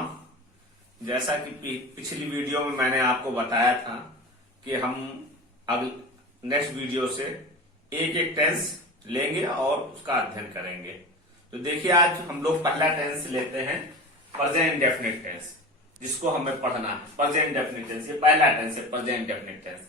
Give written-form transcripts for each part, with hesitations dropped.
राम। जैसा कि पिछली वीडियो में मैंने आपको बताया था कि हम नेक्स्ट वीडियो से एक एक टेंस लेंगे और उसका अध्ययन करेंगे। तो देखिए, आज हम लोग पहला टेंस लेते हैं प्रेजेंट इंडेफिनिट टेंस, जिसको हमें पढ़ना है। प्रेजेंट इंडेफिनिट टेंस ये पहला टेंस है, प्रेजेंट इंडेफिनिट टेंस।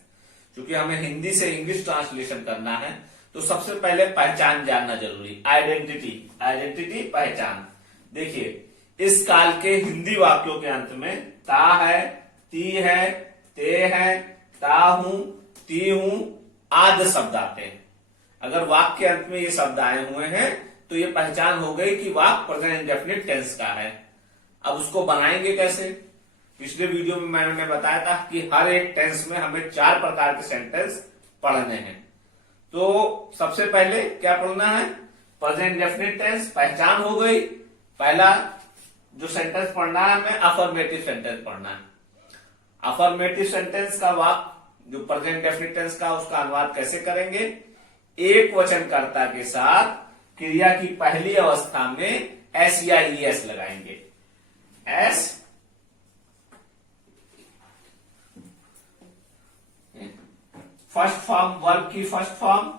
क्योंकि हमें हिंदी से इंग्लिश ट्रांसलेशन करना है, तो सबसे पहले पहचान जानना जरूरी। आइडेंटिटी पहचान। देखिए, इस काल के हिंदी वाक्यों के अंत में ता है, ती है, ते है, ता हूं, ती हूं आदि शब्द आते हैं। अगर वाक्य के अंत में ये शब्द आए हुए हैं तो ये पहचान हो गई कि वाक्य प्रेजेंट इंडेफिनिट टेंस का है। अब उसको बनाएंगे कैसे? पिछले वीडियो में मैंने बताया था कि हर एक टेंस में हमें 4 प्रकार के सेंटेंस पढ़ने हैं। तो सबसे पहले क्या पढ़ना है? प्रेजेंट इंडेफिनिट टेंस पहचान हो गई। पहला जो सेंटेंस पढ़ना है, हमें अफर्मेटिव सेंटेंस पढ़ना है। अफर्मेटिव सेंटेंस का वाक्य जो प्रेजेंट इंडेफिनिट टेंस का, उसका अनुवाद कैसे करेंगे? एक वचनकर्ता के साथ क्रिया की पहली अवस्था में एस या ईएस लगाएंगे। एस फर्स्ट फॉर्म, वर्ब की first form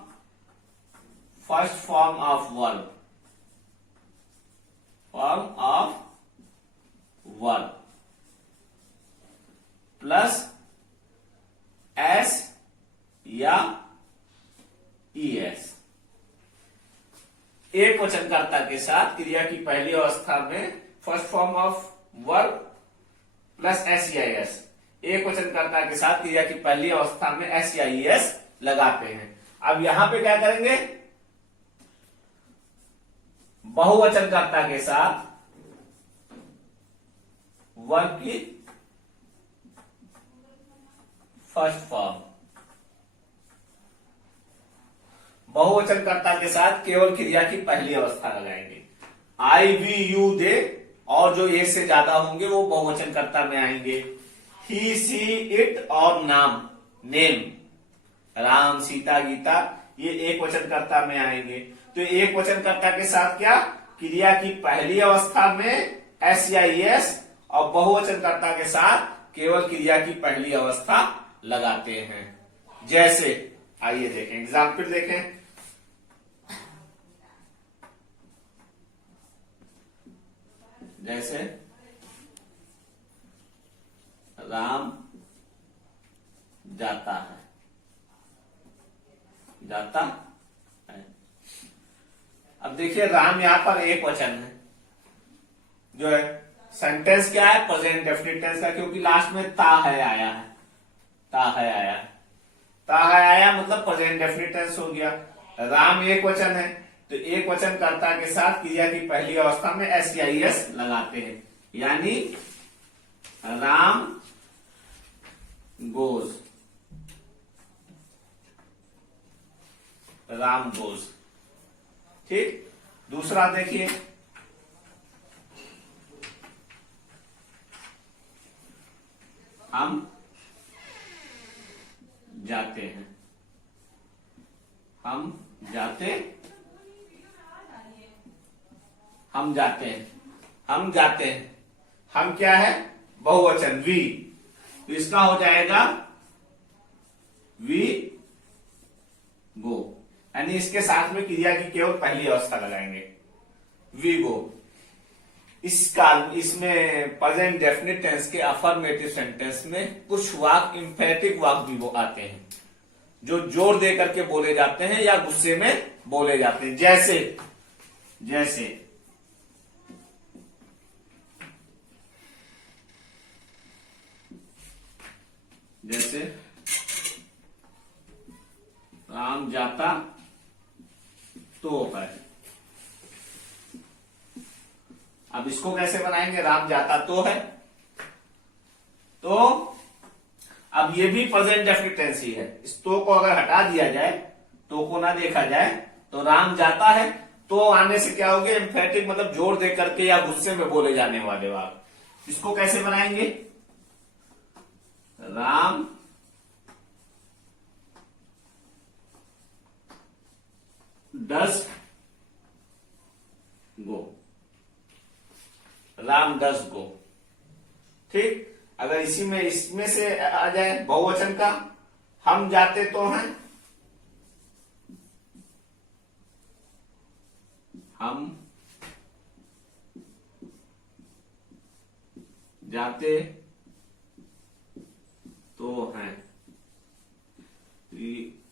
of verb, plus S या ईएस। एक वचनकर्ता के साथ क्रिया की पहली अवस्था में first form of verb plus S या ईएस। एक वचनकर्ता के साथ क्रिया की पहली अवस्था में एस या ईएस लगाते हैं। अब यहां पे क्या करेंगे? बहुवचनकर्ता के साथ वर्ब की फर्स्ट फॉर्म, बहुवचनकर्ता के साथ केवल क्रिया की पहली अवस्था लगाएंगे। आई, वी, यू, दे और जो एक से ज्यादा होंगे वो बहुवचनकर्ता में आएंगे। ही, सी, इट और नेम, राम, सीता, गीता, ये एक वचनकर्ता में आएंगे। तो एक वचनकर्ता के साथ क्या? क्रिया की पहली अवस्था में एस या ईएस, और बहुवचनकर्ता के साथ केवल क्रिया की पहली अवस्था लगाते हैं। जैसे आइए देखें, एग्जाम्पल देखें। जैसे राम जाता है, अब देखिए, राम यहां पर एक वचन है, जो है सेंटेंस क्या है? प्रेजेंट इंडेफिनिट टेंस का, क्योंकि लास्ट में ता है आया है। मतलब प्रेजेंट इंडेफिनिट टेंस हो गया। राम एक वचन है, तो एक वचनकर्ता के साथ क्रिया की पहली अवस्था में एस या ईएस लगाते हैं। यानी राम गोज, ठीक। दूसरा देखिए, हम जाते हैं, हम क्या है? बहुवचन, वी। तो इसका हो जाएगा वी गो, यानी इसके साथ में क्रिया की केवल पहली अवस्था लगाएंगे, वी गो। इसमें प्रेजेंट इंडेफिनिट टेंस के अफर्मेटिव सेंटेंस में कुछ वाक्य इंफेटिव वाक्य भी वो आते हैं, जो जोर दे करके बोले जाते हैं या गुस्से में बोले जाते हैं। जैसे राम जाता तो है। अब इसको कैसे बनाएंगे? राम जाता तो है, तो अब ये भी प्रेजेंट इंडेफिनिट टेंस ही है। इस तो को अगर हटा दिया जाए, तो को ना देखा जाए, तो राम जाता है, तो आने से क्या हो गया? एम्फेटिक, मतलब जोर दे करके या गुस्से में बोले जाने वाले वाक्य। इसको कैसे बनाएंगे? Ram does go, Ram does गो। ठीक। अगर इसमें से आ जाए बहुवचन का, हम जाते तो हैं, हम जाते तो हैं,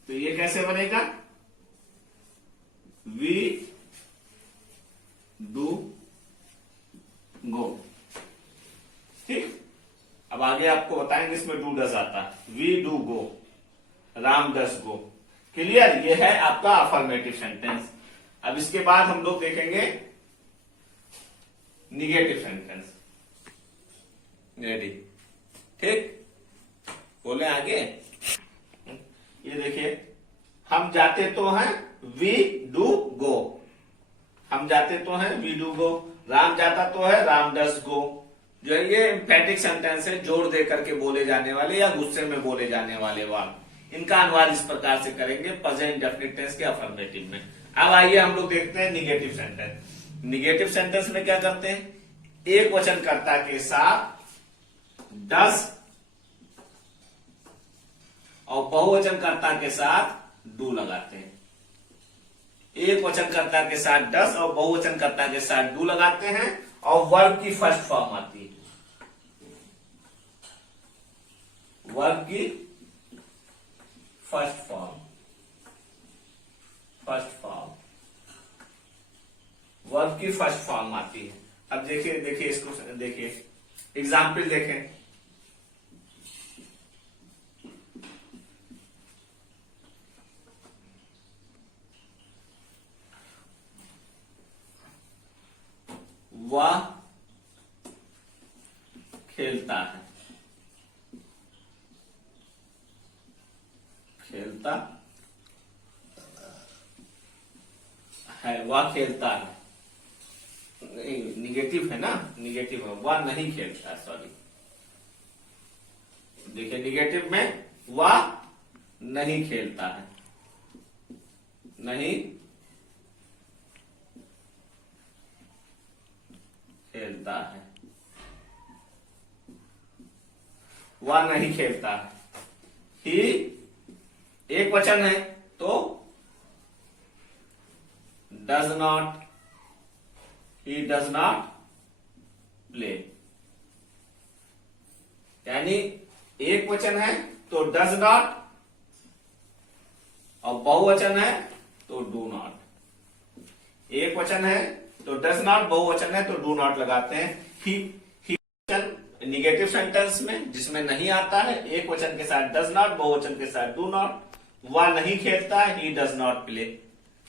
तो ये कैसे बनेगा? We do go. ठीक। अब आगे आपको बताएंगे इसमें डू डस आता है। We do go, Ram does go. Clear? ये है आपका अफर्मेटिव सेंटेंस। अब इसके बाद हम लोग देखेंगे निगेटिव सेंटेंस। रेडी? ठीक, बोले आगे। ये देखिए, हम जाते तो हैं, वी डू गो। हम जाते तो हैं, वी डू गो। राम जाता तो है, राम डस गो। जो है ये एम्फैटिक सेंटेंस है, जोर दे करके बोले जाने वाले या गुस्से में बोले जाने वाले वाक्य। इनका अनुवाद इस प्रकार से करेंगे प्रेजेंट इंडेफिनिट टेंस के अफर्मेटिव में। अब आइए हम लोग देखते हैं निगेटिव सेंटेंस। निगेटिव सेंटेंस में क्या करते हैं? एक वचनकर्ता के साथ डस और बहुवचनकर्ता के साथ डू लगाते हैं। एक वचनकर्ता के साथ डस और बहुवचनकर्ता के साथ डू लगाते हैं और वर्ब की फर्स्ट फॉर्म आती है। वर्ब की फर्स्ट फॉर्म, वर्ब की फर्स्ट फॉर्म आती है। अब देखिए इसको देखिए, एग्जाम्पल देखें। वह खेलता है, खेलता है, वह खेलता है। नहीं, निगेटिव है ना, निगेटिव है। वह नहीं खेलता, सॉरी। देखिए निगेटिव में वह नहीं खेलता है, नहीं खेलता है, वह नहीं खेलता है। ही एक वचन है तो does not, he does not play. यानी एक वचन है तो डज नॉट, और बहुवचन है तो डू नॉट। एक वचन है तो डज नॉट, बहुवचन है तो डू नॉट लगाते हैं। ही निगेटिव सेंटेंस में जिसमें नहीं आता है, एक वचन के साथ डज नॉट, बहुवचन के साथ डू नॉट। वह नहीं खेलता है, ही डज नॉट प्ले।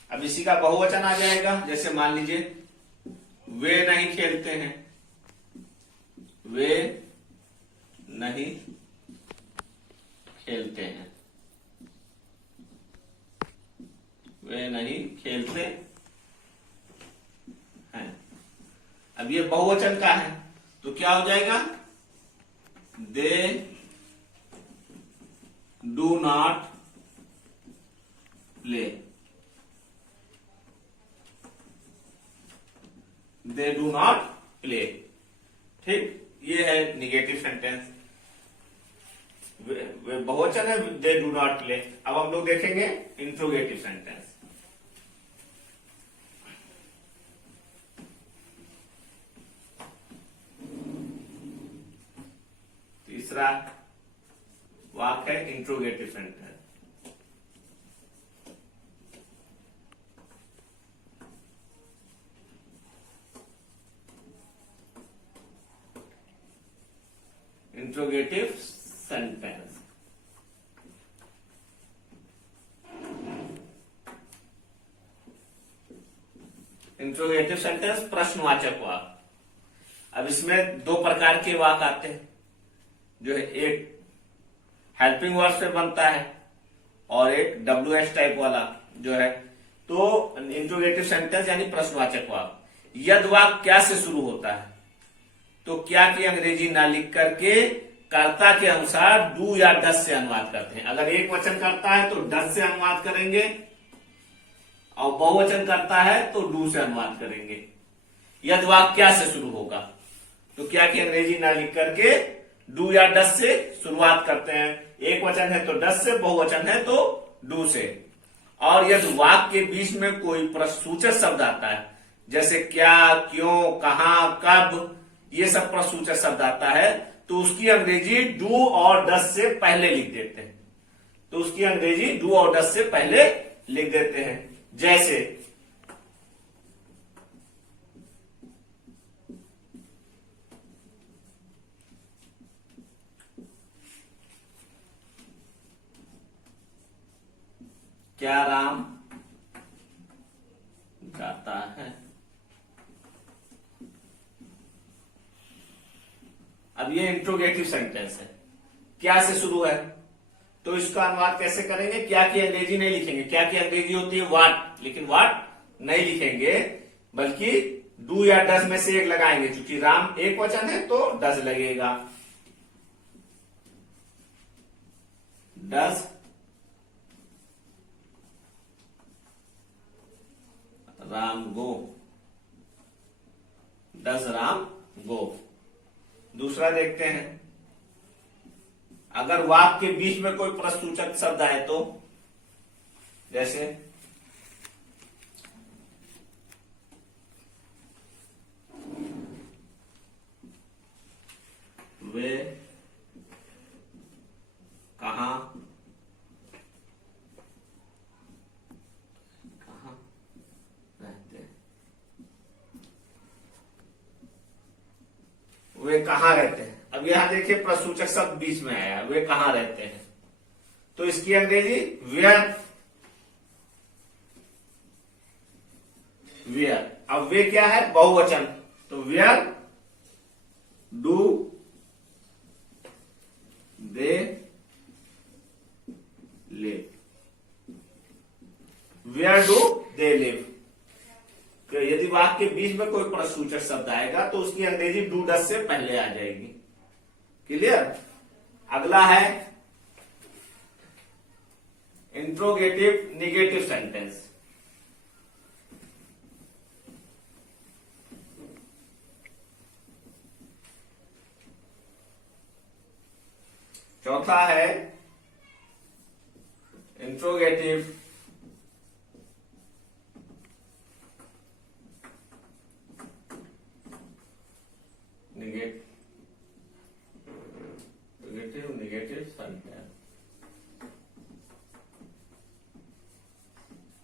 अब इसी का बहुवचन आ जाएगा, जैसे मान लीजिए वे नहीं खेलते हैं, वे नहीं खेलते हैं, वे नहीं खेलते हैं। अब ये बहुवचन का है तो क्या हो जाएगा? They do not play, they do not play. ठीक, ये है निगेटिव सेंटेंस। बहुवचन है, दे डू नॉट प्ले। अब हम लोग देखेंगे इंट्रोगेटिव सेंटेंस। तीसरा वाक्य है interrogative sentence. Interrogative sentence, interrogative sentence प्रश्नवाचक वाक्य। अब इसमें दो प्रकार के वाक्य आते हैं, जो है एक हेल्पिंग वर्ब से बनता है और एक WH टाइप वाला जो है। तो इंट्रोगेटिव सेंटेंस यानी प्रश्नवाचक वाक्य। यदि वाक्य क्या से शुरू होता है तो क्या की अंग्रेजी ना लिख करके कर्ता के अनुसार डू या डस से अनुवाद करते हैं। अगर एक वचन करता है तो डस से अनुवाद करेंगे और बहुवचन करता है तो डू से अनुवाद करेंगे। यदि वाक्य क्या से शुरू होगा तो क्या कि अंग्रेजी ना लिख करके डू या डस से शुरुआत करते हैं। एक वचन है तो डस से, बहुवचन है तो डू से। और यदि वाक्य के बीच में कोई प्रश्नसूचक शब्द आता है, जैसे क्या, क्यों, कहां, कब, ये सब प्रश्नसूचक शब्द आता है, तो उसकी अंग्रेजी डू और डस से पहले लिख देते हैं। तो उसकी अंग्रेजी डू और डस से पहले लिख देते हैं। जैसे क्या राम गाता है। अब ये इंट्रोगेटिव सेंटेंस है, क्या से शुरू है, तो इसका अनुवाद कैसे करेंगे। क्या की अंग्रेजी नहीं लिखेंगे, क्या की अंग्रेजी होती है व्हाट, लेकिन व्हाट नहीं लिखेंगे, बल्कि डू या डज में से एक लगाएंगे। क्योंकि राम एक वचन है तो डज लगेगा। Does Ram go, does Ram go. दूसरा देखते हैं, अगर वाक्य के बीच में कोई प्रश्नसूचक शब्द आए तो, जैसे वे कहां रहते हैं, वे कहां रहते हैं। अब यहां देखिए प्रश्नसूचक शब्द बीच में आया, वे कहां रहते हैं, तो इसकी अंग्रेजी वेयर, वेयर। अब वे क्या है, बहुवचन, तो where do they live, where do they live. तो यदि वाक्य के बीच में कोई प्रश्नसूचक शब्द आएगा तो उसकी अंग्रेजी डू डस से पहले आ जाएगी। क्लियर। अगला है इंट्रोगेटिव निगेटिव सेंटेंस। चौथा है interrogative negative sentence.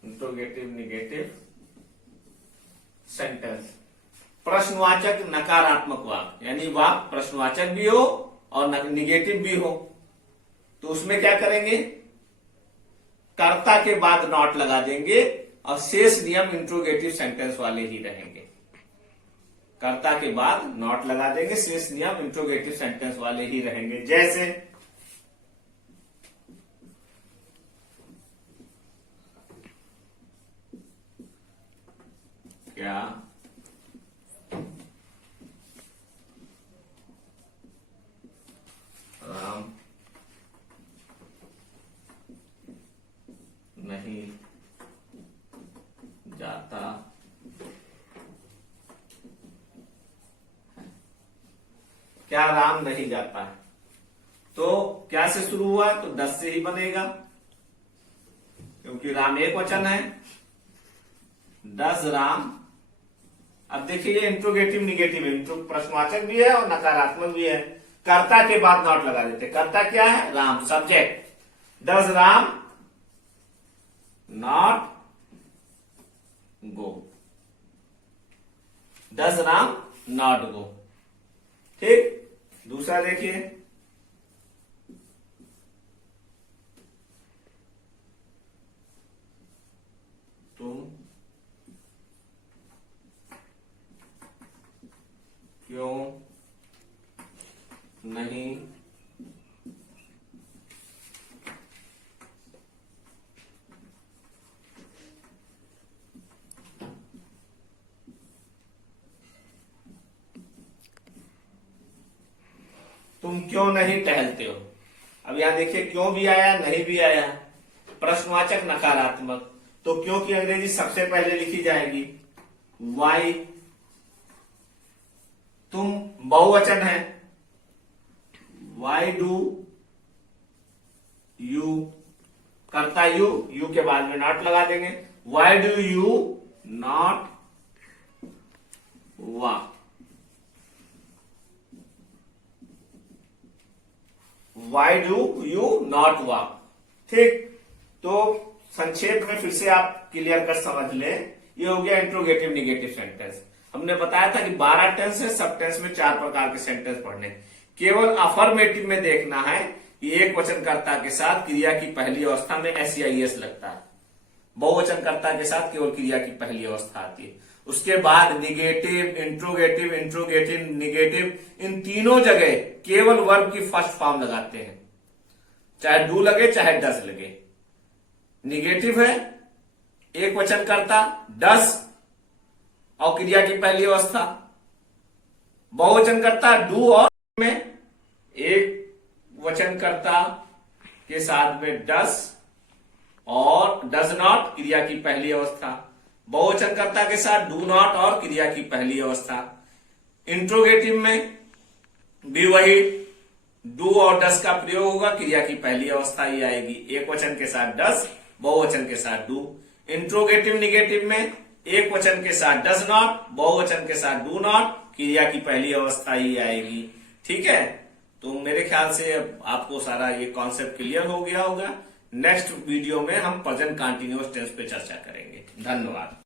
Interrogative negative sentence, प्रश्नवाचक नकारात्मक वाक्य, यानी वाक्य प्रश्नवाचक भी हो और निगेटिव भी हो, तो उसमें क्या करेंगे, कर्ता के बाद नॉट लगा देंगे और शेष नियम इंट्रोगेटिव सेंटेंस वाले ही रहेंगे। कर्ता के बाद नॉट लगा देंगे, शेष नियम इंट्रोगेटिव सेंटेंस वाले ही रहेंगे। जैसे क्या राम नहीं जाता है, क्या राम नहीं जाता है, तो क्या से शुरू हुआ है, तो डस से ही बनेगा, क्योंकि राम एक वचन है। डस राम। अब देखिए ये इंट्रोगेटिव निगेटिव है, प्रश्नवाचक भी है और नकारात्मक भी है। कर्ता के बाद नॉट लगा देते, कर्ता क्या है, Ram, subject. Does Ram not go, does Ram not go. ठीक। दूसरा देखिए, तुम क्यों नहीं तुम क्यों नहीं टहलते हो। अब यहां देखिए क्यों भी आया, नहीं भी आया, प्रश्नवाचक नकारात्मक, तो क्यों की अंग्रेजी सबसे पहले लिखी जाएगी वाई। तुम बहुवचन है, वाई डू यू, करता यू के बाद में नॉट लगा देंगे, why do you not walk, why do you not walk. ठीक, तो संक्षेप में फिर से आप क्लियर कर समझ लें, ये हो गया इंट्रोगेटिव निगेटिव सेंटेंस। हमने बताया था कि 12 टेंस है, सब टेंस में 4 प्रकार के सेंटेंस पढ़ने, केवल अफर्मेटिव में देखना है कि एक वचनकर्ता के साथ क्रिया की पहली अवस्था में SEIS लगता है, बहुवचनकर्ता के साथ केवल क्रिया की पहली अवस्था आती है। उसके बाद निगेटिव, इंट्रोगेटिव, इंट्रोगेटिव, निगेटिव, इन तीनों जगह केवल वर्ब की फर्स्ट फॉर्म लगाते हैं, चाहे डू लगे चाहे डस लगे। निगेटिव है एक वचनकर्ता डस और क्रिया की पहली अवस्था, बहुवचनकर्ता डू और में एक वचनकर्ता के साथ में डस और डज नॉट क्रिया की पहली अवस्था, बहुवचनकर्ता के साथ डू नॉट और क्रिया की पहली अवस्था। इंट्रोगेटिव में भी वही डू और डस का प्रयोग होगा, क्रिया की पहली अवस्था ही आएगी, एक वचन के साथ डस, बहुवचन के साथ डू। इंट्रोगेटिव निगेटिव में एक वचन के साथ डज नॉट, बहुवचन के साथ डू नॉट, क्रिया की पहली अवस्था ही आएगी। ठीक है, तो मेरे ख्याल से आपको सारा ये कॉन्सेप्ट क्लियर हो गया होगा। नेक्स्ट वीडियो में हम प्रेजेंट कंटीन्यूअस टेंस पे चर्चा करेंगे। धन्यवाद।